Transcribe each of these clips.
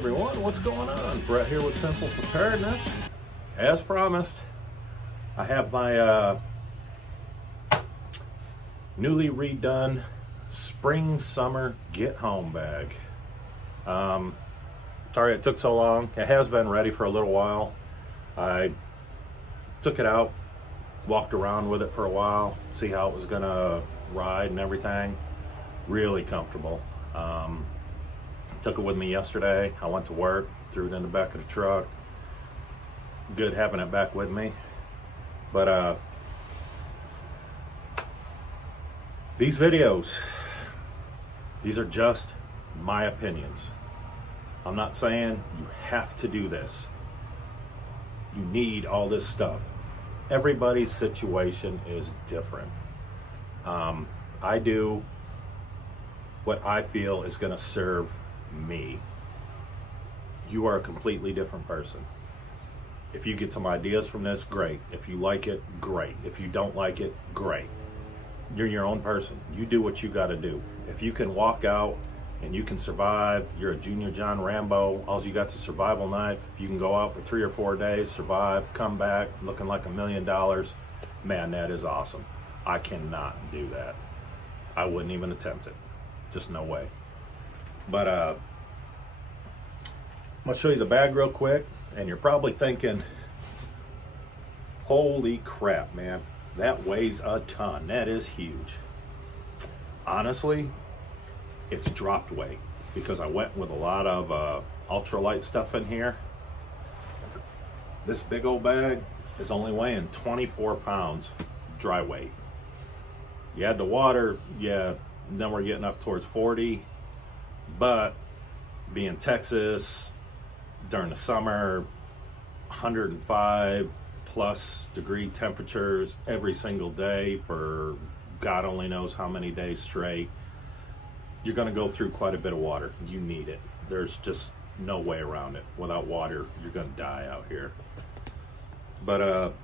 everyone, what's going on? Brett here with Simple Preparedness. As promised, I have my newly redone spring summer get home bag. Sorry it took so long. It has been ready for a little while. I took it out, walked around with it for a while, see how it was gonna ride and everything. Really comfortable. Took it with me yesterday. I went to work, threw it in the back of the truck. Good having it back with me. But these videos, these are just my opinions. I'm not saying you have to do this. You need all this stuff. Everybody's situation is different. I do what I feel is going to serve me. You are a completely different person. If you get some ideas from this, great. If you like it, great. If you don't like it, great. You're your own person. You do what you got to do. If you can walk out and you can survive, you're a Junior John Rambo, all you got's a survival knife. If you can go out for 3 or 4 days, survive, come back looking like $1 million, man, that is awesome. I cannot do that. I wouldn't even attempt it. Just no way. But I'm gonna show you the bag real quick, and you're probably thinking, holy crap, man, that weighs a ton. That is huge. Honestly, it's dropped weight because I went with a lot of ultralight stuff in here. This big old bag is only weighing 24 pounds dry weight. You add the water, yeah, then we're getting up towards 40. But being Texas during the summer, 105 plus degree temperatures every single day for God only knows how many days straight, you're going to go through quite a bit of water. You need it. There's just no way around it. Without water, you're going to die out here. But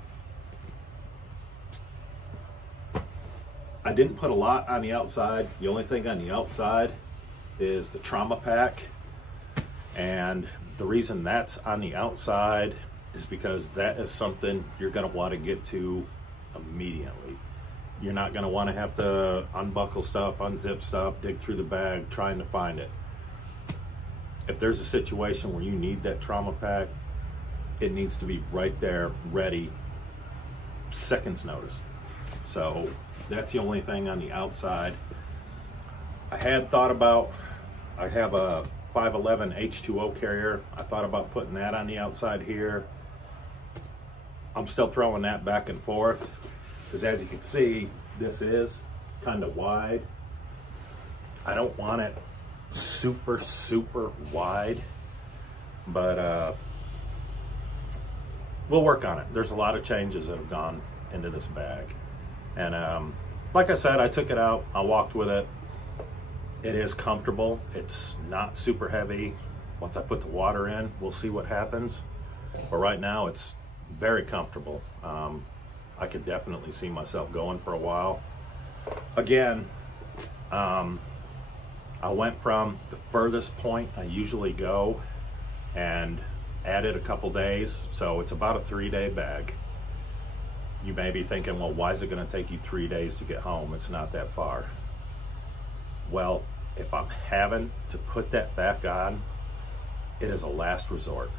I didn't put a lot on the outside. The only thing on the outside is the trauma pack. And the reason that's on the outside is because that is something you're going to want to get to immediately. You're not going to want to have to unbuckle stuff, unzip stuff, dig through the bag trying to find it. If there's a situation where you need that trauma pack, it needs to be right there, ready, seconds notice. So that's the only thing on the outside. I had thought about, I have a 511 H2O carrier. I thought about putting that on the outside here. I'm still throwing that back and forth because, as you can see, this is kind of wide. I don't want it super, super wide, but we'll work on it. There's a lot of changes that have gone into this bag. And like I said, I took it out, I walked with it. It is comfortable. It's not super heavy. Once I put the water in, we'll see what happens. But right now, it's very comfortable. I could definitely see myself going for a while. Again, I went from the furthest point I usually go and added a couple days. So it's about a 3-day bag. You may be thinking, well, why is it going to take you 3 days to get home? It's not that far. Well, if I'm having to put that back on, it is a last resort.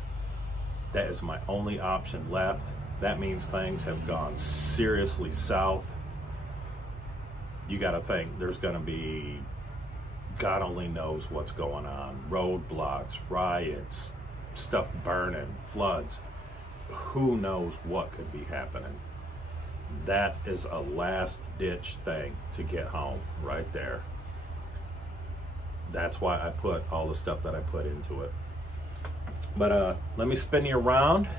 That is my only option left. That means things have gone seriously south. You got to think there's going to be, God only knows what's going on. Roadblocks, riots, stuff burning, floods. Who knows what could be happening. That is a last ditch thing to get home right there. That's why I put all the stuff that I put into it. But let me spin you around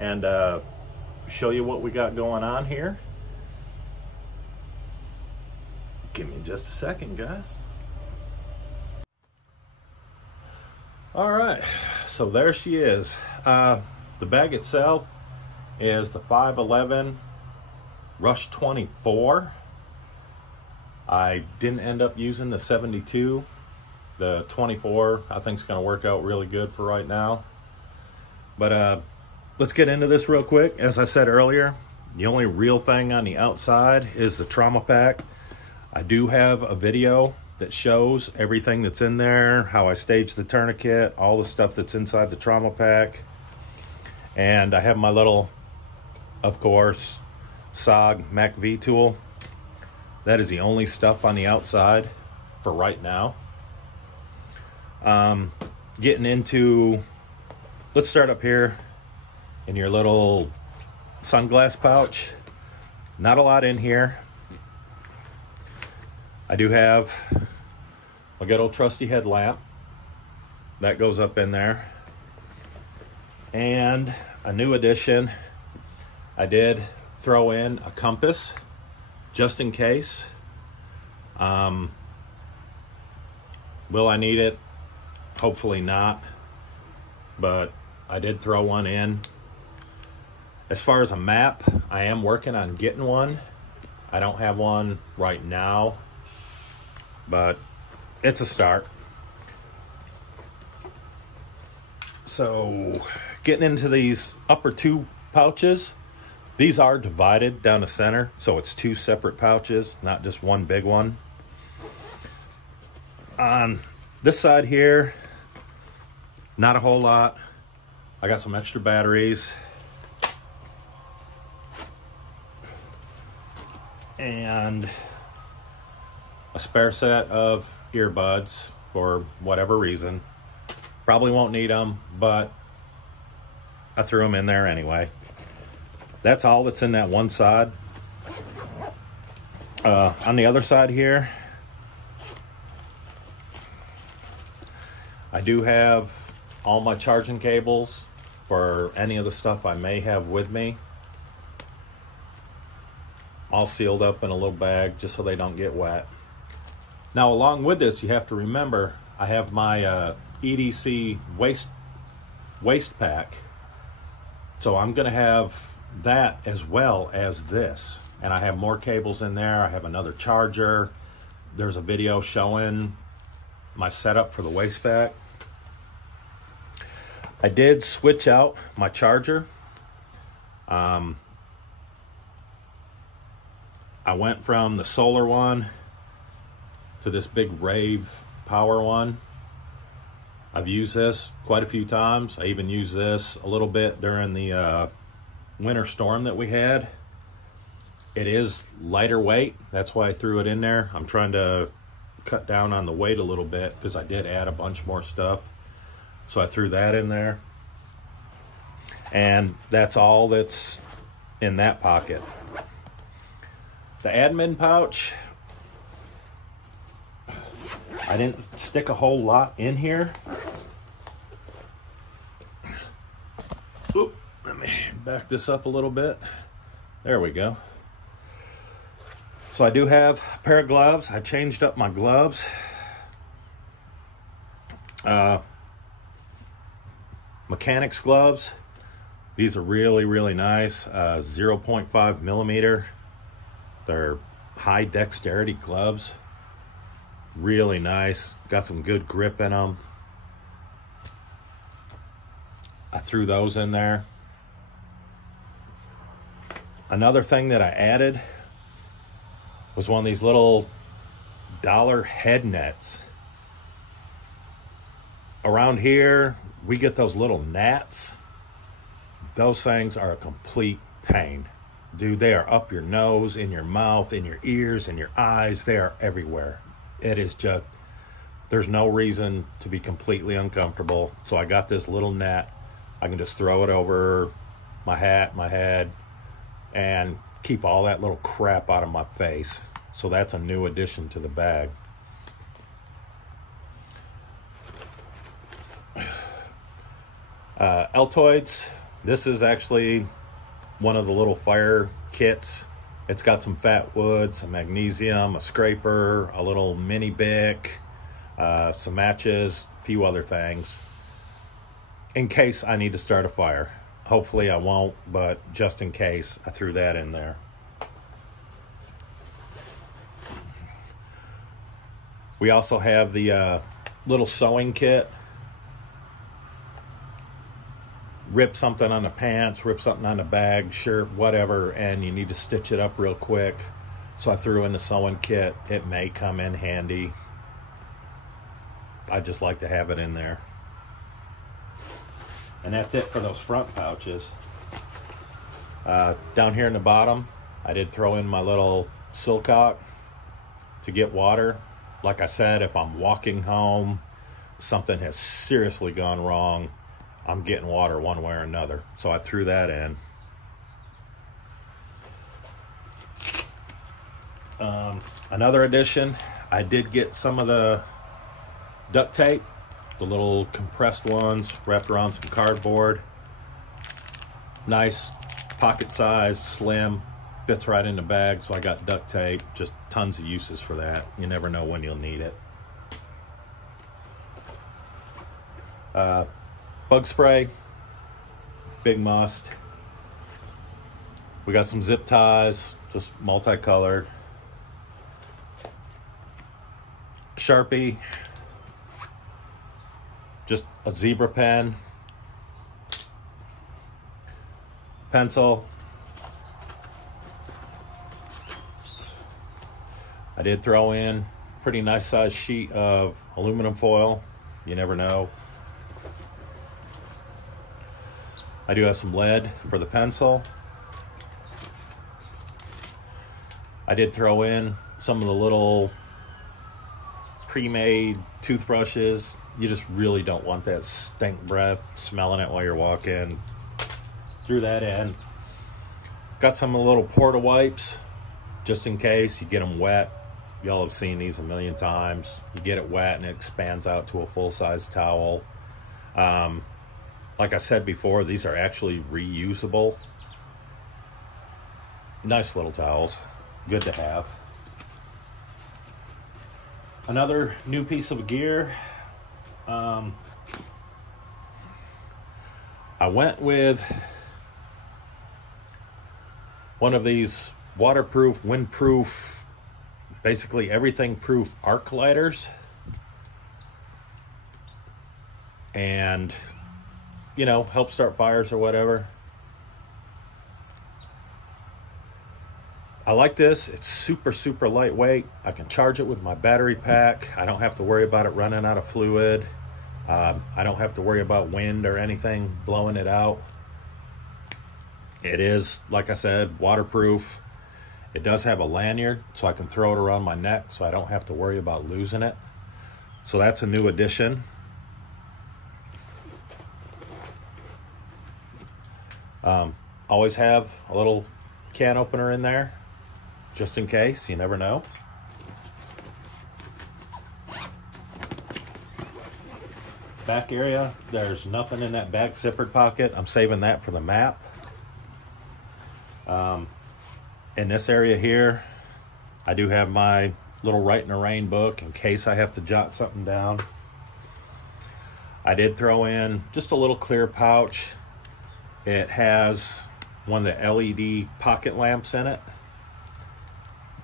and show you what we got going on here. Give me just a second, guys. All right, so there she is. The bag itself is the 511 Rush 24. I didn't end up using the 72. The 24 I think is going to work out really good for right now. But let's get into this real quick. As I said earlier, the only real thing on the outside is the trauma pack. I do have a video that shows everything that's in there, how I staged the tourniquet, all the stuff that's inside the trauma pack. And I have my little, of course, SOG Mac V tool. That is the only stuff on the outside for right now. Getting into, let's start up here in your little sunglass pouch. Not a lot in here. I do have a good old trusty headlamp. That goes up in there. And a new addition, I did throw in a compass just in case. Will I need it? Hopefully not, but I did throw one in. As far as a map, I am working on getting one. I don't have one right now, but it's a start. So getting into these upper two pouches, these are divided down the center, so it's two separate pouches, not just one big one. On this side here, not a whole lot. I got some extra batteries. And a spare set of earbuds for whatever reason. Probably won't need them, but I threw them in there anyway. That's all that's in that one side. On the other side here, I do have all my charging cables for any of the stuff I may have with me. All sealed up in a little bag just so they don't get wet. Now, along with this, you have to remember, I have my EDC waste pack. So I'm gonna have that as well as this. And I have more cables in there. I have another charger. There's a video showing my setup for the waste pack. I did switch out my charger. I went from the solar one to this big Rave power one. I've used this quite a few times. I even used this a little bit during the winter storm that we had. It is lighter weight. That's why I threw it in there. I'm trying to cut down on the weight a little bit because I did add a bunch more stuff. So I threw that in there. And that's all that's in that pocket. The admin pouch, I didn't stick a whole lot in here. Oop, let me back this up a little bit. There we go. So I do have a pair of gloves. I changed up my gloves. Mechanics gloves. These are really, really nice. 0.5 millimeter. They're high dexterity gloves. Really nice. Got some good grip in them. I threw those in there. Another thing that I added was one of these little dollar head nets. Around here, we get those little gnats. Those things are a complete pain. Dude, they are up your nose, in your mouth, in your ears, in your eyes. They are everywhere. It is just, there's no reason to be completely uncomfortable. So I got this little net. I can just throw it over my hat, my head, and keep all that little crap out of my face. So that's a new addition to the bag. Altoids. This is actually one of the little fire kits. It's got some fat wood, some magnesium, a scraper, a little mini Bic, some matches, a few other things, in case I need to start a fire. Hopefully I won't, but just in case, I threw that in there. We also have the little sewing kit. Rip something on the pants, rip something on the bag, shirt, whatever, and you need to stitch it up real quick. So I threw in the sewing kit. It may come in handy. I just like to have it in there. And that's it for those front pouches. Down here in the bottom, I did throw in my little silcock to get water. Like I said, if I'm walking home, something has seriously gone wrong, I'm getting water one way or another. So I threw that in. Another addition, I did get some of the duct tape, the little compressed ones wrapped around some cardboard. Nice, pocket size, slim, fits right in the bag. So I got duct tape, just tons of uses for that. You never know when you'll need it. Bug spray, big must. We got some zip ties, just multicolored. Sharpie, just a zebra pen. Pencil. I did throw in a pretty nice sized sheet of aluminum foil. You never know. I do have some lead for the pencil. I did throw in some of the little pre-made toothbrushes. You just really don't want that stink breath smelling it while you're walking. Threw that in. Got some of the little porta wipes just in case you get them wet. Y'all have seen these a million times. You get it wet and it expands out to a full-size towel. Like I said before, these are actually reusable. Nice little towels. Good to have. Another new piece of gear. I went with one of these waterproof, windproof, basically everything proof arc lighters. And, you know, help start fires or whatever. I like this. It's super, super lightweight. I can charge it with my battery pack. I don't have to worry about it running out of fluid. I don't have to worry about wind or anything blowing it out. It is, like I said, waterproof. It does have a lanyard, so I can throw it around my neck so I don't have to worry about losing it. So that's a new addition. Always have a little can opener in there, just in case, you never know. Back area, there's nothing in that back zippered pocket. I'm saving that for the map. In this area here, I do have my little Write in the Rain book in case I have to jot something down. I did throw in just a little clear pouch. It has one of the LED pocket lamps in it,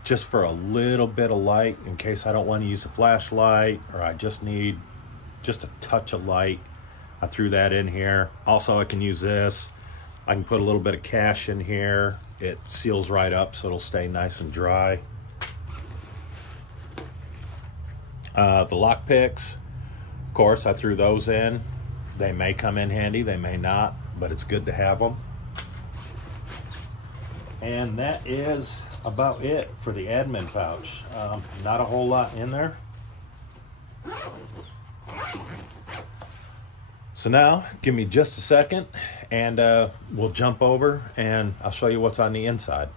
just for a little bit of light in case I don't want to use a flashlight or I just need just a touch of light. I threw that in here. Also, I can use this. I can put a little bit of cash in here. It seals right up so it'll stay nice and dry. The lock picks, of course, I threw those in. They may come in handy, they may not, but it's good to have them. And that is about it for the admin pouch. Not a whole lot in there. So now, give me just a second and we'll jump over and I'll show you what's on the inside.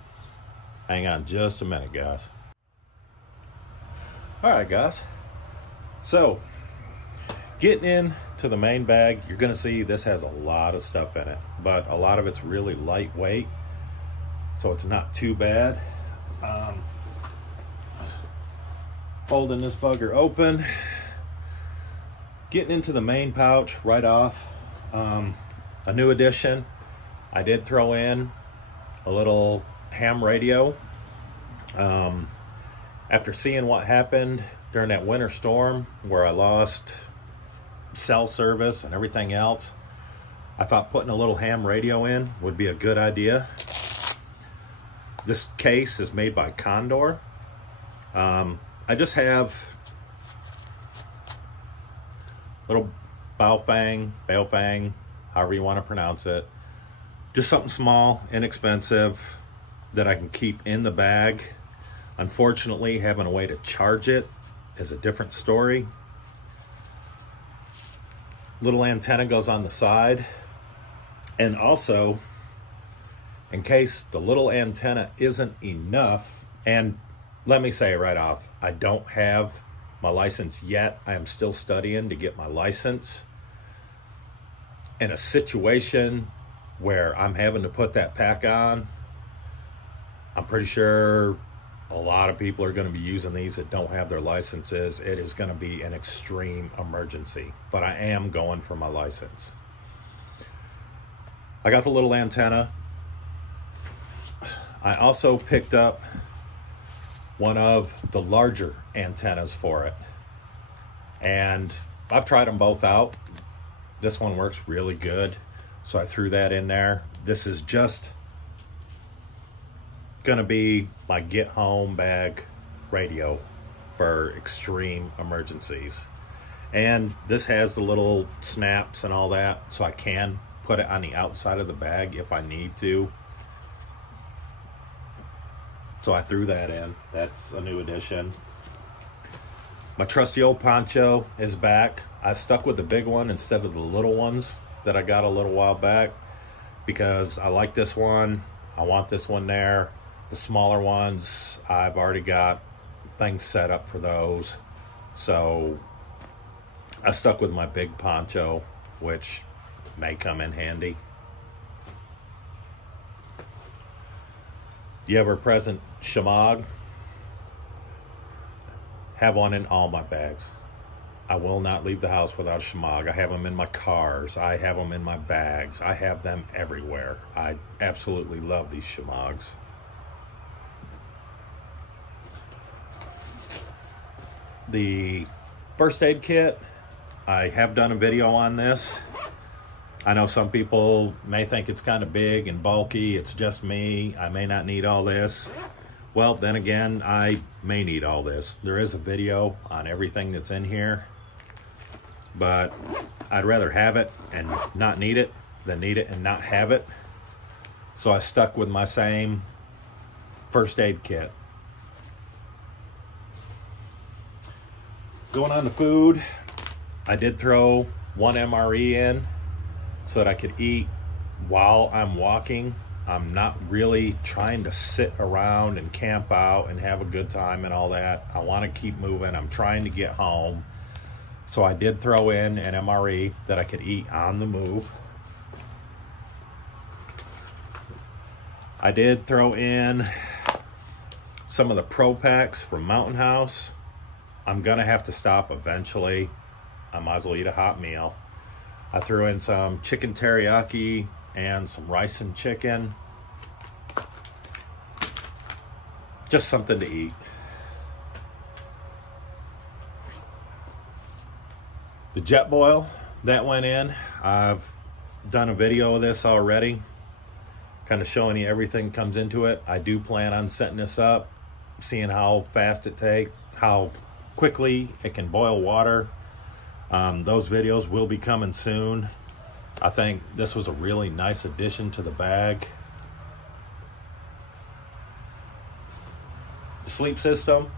Hang on just a minute, guys. All right, guys. So, getting into the main bag, you're gonna see this has a lot of stuff in it, but a lot of it's really lightweight, so it's not too bad. Holding this bugger open, getting into the main pouch right off. A new addition, I did throw in a little ham radio. After seeing what happened during that winter storm where I lost cell service and everything else, I thought putting a little ham radio in would be a good idea. This case is made by Condor. I just have little Baofeng, however you want to pronounce it. Just something small, inexpensive, that I can keep in the bag. Unfortunately, having a way to charge it is a different story. Little antenna goes on the side. And also, in case the little antenna isn't enough, and let me say right off, I don't have my license yet. I am still studying to get my license. In a situation where I'm having to put that pack on, I'm pretty sure a lot of people are going to be using these that don't have their licenses. It is going to be an extreme emergency, but I am going for my license. I got the little antenna. I also picked up one of the larger antennas for it. And I've tried them both out. This one works really good, so I threw that in there. This is just gonna be my get home bag radio for extreme emergencies. And this has the little snaps and all that, so I can put it on the outside of the bag if I need to. So I threw that in. That's a new addition. My trusty old poncho is back. I stuck with the big one instead of the little ones that I got a little while back because I like this one. I want this one there. The smaller ones, I've already got things set up for those. So I stuck with my big poncho, which may come in handy. The ever-present shemagh. Have one in all my bags. I will not leave the house without a shemagh. I have them in my cars. I have them in my bags. I have them everywhere. I absolutely love these shemaghs. The first aid kit, I have done a video on this. I know some people may think it's kind of big and bulky. It's just me. I may not need all this. Well, then again, I may need all this. There is a video on everything that's in here, but I'd rather have it and not need it than need it and not have it. So I stuck with my same first aid kit. Going on to food, I did throw one MRE in so that I could eat while I'm walking. I'm not really trying to sit around and camp out and have a good time and all that. I want to keep moving. I'm trying to get home. So I did throw in an MRE that I could eat on the move. I did throw in some of the Pro Packs from Mountain House. I'm gonna have to stop eventually. I might as well eat a hot meal. I threw in some chicken teriyaki and some rice and chicken. Just something to eat. The jet boil, that went in. I've done a video of this already, kind of showing you everything comes into it. I do plan on setting this up, seeing how fast it takes, how quickly it can boil water. Those videos will be coming soon. I think this was a really nice addition to the bag. The sleep system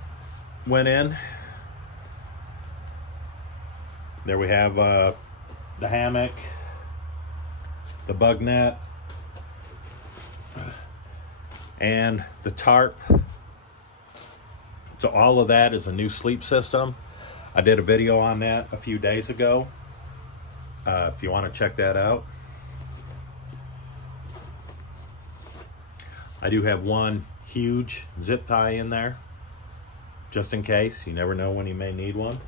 went in. There we have the hammock, the bug net, and the tarp. So all of that is a new sleep system. I did a video on that a few days ago. If you want to check that out. I do have one huge zip tie in there, just in case. You never know when you may need one.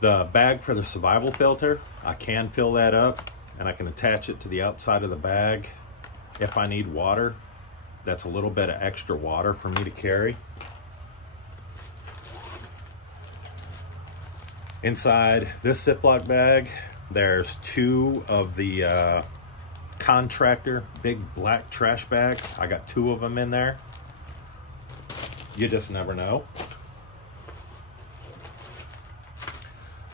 The bag for the survival filter, I can fill that up and I can attach it to the outside of the bag if I need water. That's a little bit of extra water for me to carry. Inside this Ziploc bag, there's 2 of the contractor big black trash bags. I got 2 of them in there. You just never know.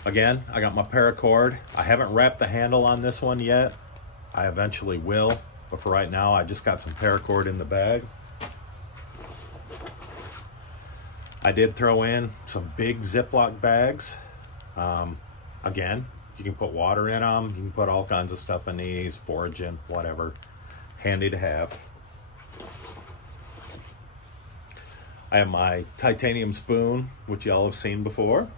Again, I got my paracord. I haven't wrapped the handle on this one yet. I eventually will, but for right now, I just got some paracord in the bag. I did throw in some big Ziploc bags. Again, you can put water in them. You can put all kinds of stuff in these, foraging, whatever. Handy to have. I have my titanium spoon, which y'all have seen before.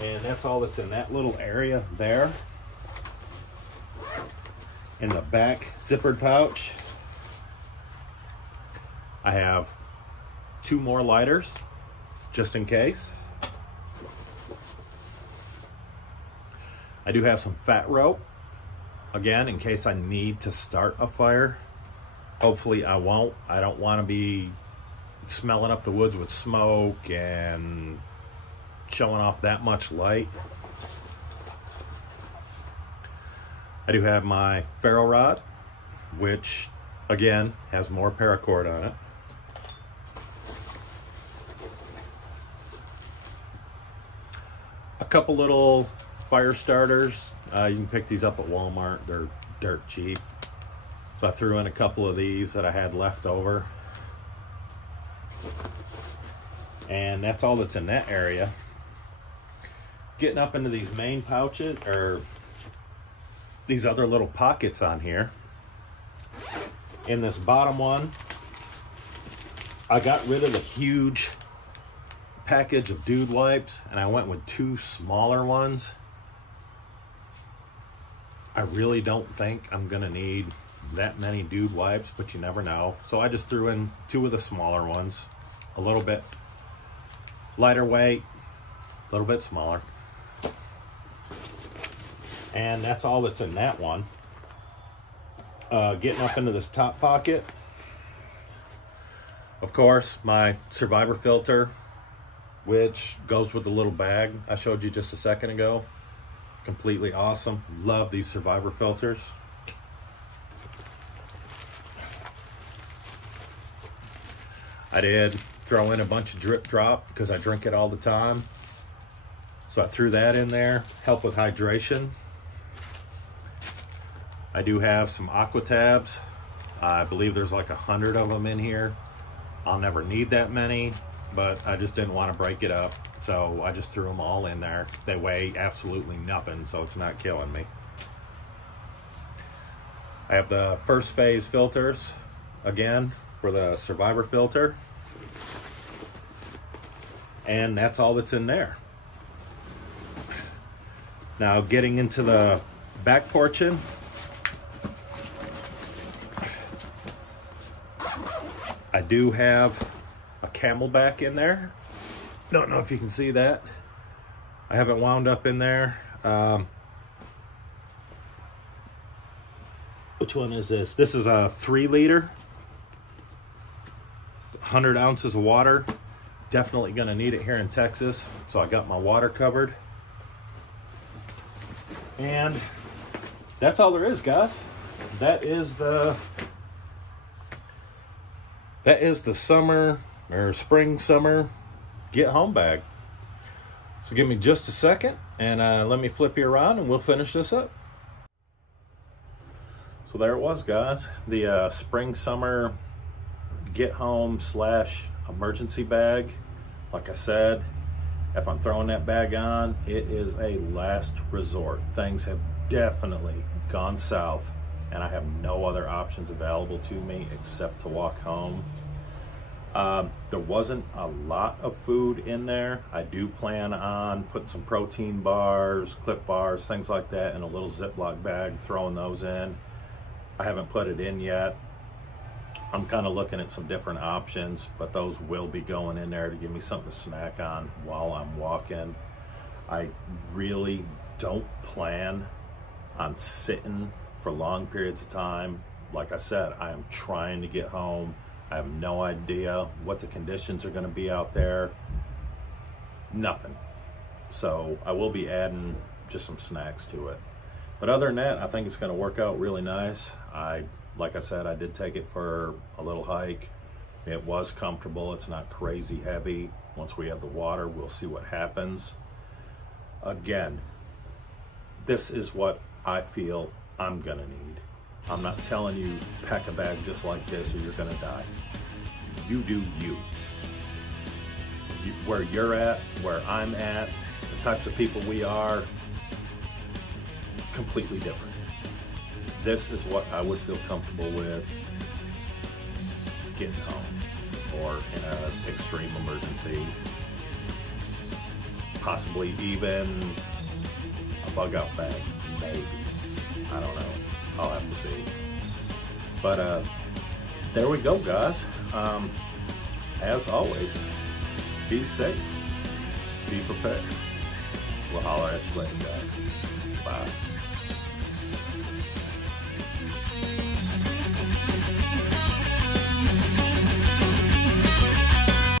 And that's all that's in that little area there. In the back zippered pouch, I have 2 more lighters, just in case. I do have some fat rope, again, in case I need to start a fire. Hopefully I won't. I don't want to be smelling up the woods with smoke and showing off that much light. I do have my ferro rod, which again has more paracord on it. A couple little fire starters. You can pick these up at Walmart. They're dirt cheap. So I threw in a couple of these that I had left over. And that's all that's in that area. Getting up into these main pouches, or these other little pockets on here. In this bottom one, I got rid of the huge package of Dude wipes and I went with 2 smaller ones. I really don't think I'm gonna need that many Dude wipes, but you never know. So I just threw in 2 of the smaller ones, a little bit lighter weight, a little bit smaller. And that's all that's in that one. Getting up into this top pocket, of course, my Survivor filter, which goes with the little bag I showed you just a second ago. Completely awesome. Love these Survivor filters. I did throw in a bunch of drip drop because I drink it all the time. So I threw that in there, help with hydration. I do have some aqua tabs. I believe there's like 100 of them in here. I'll never need that many, but I just didn't want to break it up. So I just threw them all in there. They weigh absolutely nothing, so it's not killing me. I have the first phase filters, again, for the Survivor filter. And that's all that's in there. Now getting into the back portion, I do have a Camelback in there. Don't know if you can see that. I haven't wound up in there. Which one is this? This is a 3 liter, 100 ounces of water. Definitely gonna need it here in Texas. So I got my water covered. And that's all there is, guys. That is the summer or spring summer get home bag. So give me just a second and let me flip you around and we'll finish this up. So there it was, guys. The spring summer get home / emergency bag. Like I said, if I'm throwing that bag on, it is a last resort. Things have definitely gone south and I have no other options available to me except to walk home. There wasn't a lot of food in there. I do plan on putting some protein bars, Cliff bars, things like that in a little Ziploc bag, throwing those in. I haven't put it in yet. I'm kind of looking at some different options, but those will be going in there to give me something to snack on while I'm walking. I really don't plan on sitting for long periods of time like I said, I am trying to get home. I have no idea what the conditions are going to be out there. Nothing. So I will be adding just some snacks to it. But other than that, I think it's going to work out really nice. Like I said, I did take it for a little hike. It was comfortable. It's not crazy heavy. Once we have the water, we'll see what happens. Again, this is what I feel I'm going to need. I'm not telling you pack a bag just like this or you're going to die. You do you. Where you're at, where I'm at, the types of people we are, completely different. This is what I would feel comfortable with getting home, or in an extreme emergency, possibly even a bug out bag, maybe. I don't know. I'll have to see. But there we go, guys. As always, be safe, be prepared. We'll holler at you later, guys. Bye.